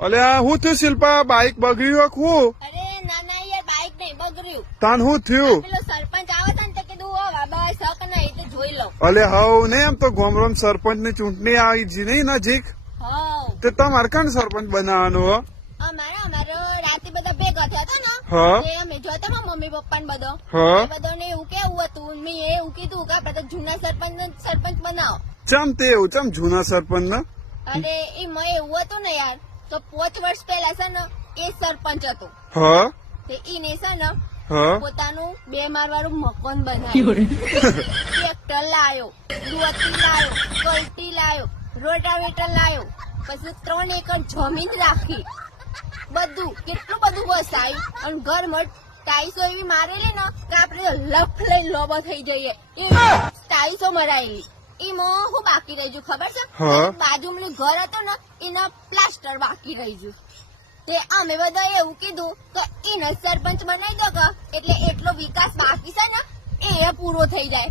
અલે આ શું થયું શિલ્પા? બાઈક બગડ્યું હું? અરે ના ના યાર બાઈક નહીં બગડ્યું. તાન શું થયું? પેલો સરપંચ આવે છે ને તો કીધું બાબા શક નહીં તો જોઈ લો. અલે હવ ને એમ તો ગામડામાં સરપંચ ની ચૂંટણી આવી જી નહીં નજીક. હા તે તમારે કણ સરપંચ બનાવવાનું હો? અમારે રાતે બધા ભેગા થયા હતા ને હા તો અમે જોતા માં મમ્મી પપ્પા ને બધો હા એ બધાને એવું કેવું હતું મેં એવું કીધું કે આપડે તો જૂના સરપંચ બનાવો. ચમ તે એવું ચમ જૂના સરપંચ ને? અને એમાં એવું હતું ને યાર તો 5 વર્ષ પહેલા છે ને એ સરપંચ હતો હા તે ઈને છે ને હા પોતાનું 2 માળ વાળું મકાન બનાવ્યું. ટ્રેક્ટર લાયો, દુઅતી લાયો, કલ્ટી લાયો, રોટાવેટર લાયો, પછી 3 એકર જમીન રાખી, બધું કેટલું બધું વસાયું અને ઘરમાં ટાઈસો એવી મારેલી ને કે આપડે લફ લઈને લોબો થઈ જઈએ એ ટાઈસો મરાયેલી. એમાં હું બાકી રહી ગયું ખબર છે? હા. બાજુમાં ઘર હતું ને એના પ્લાસ્ટર બાકી રહી ગયું. તે અમે બધા એવું કીધું કે એને સરપંચ બનાવી દો કે એટલે એટલો વિકાસ બાકી છે ને એ પૂરો થઈ જાય.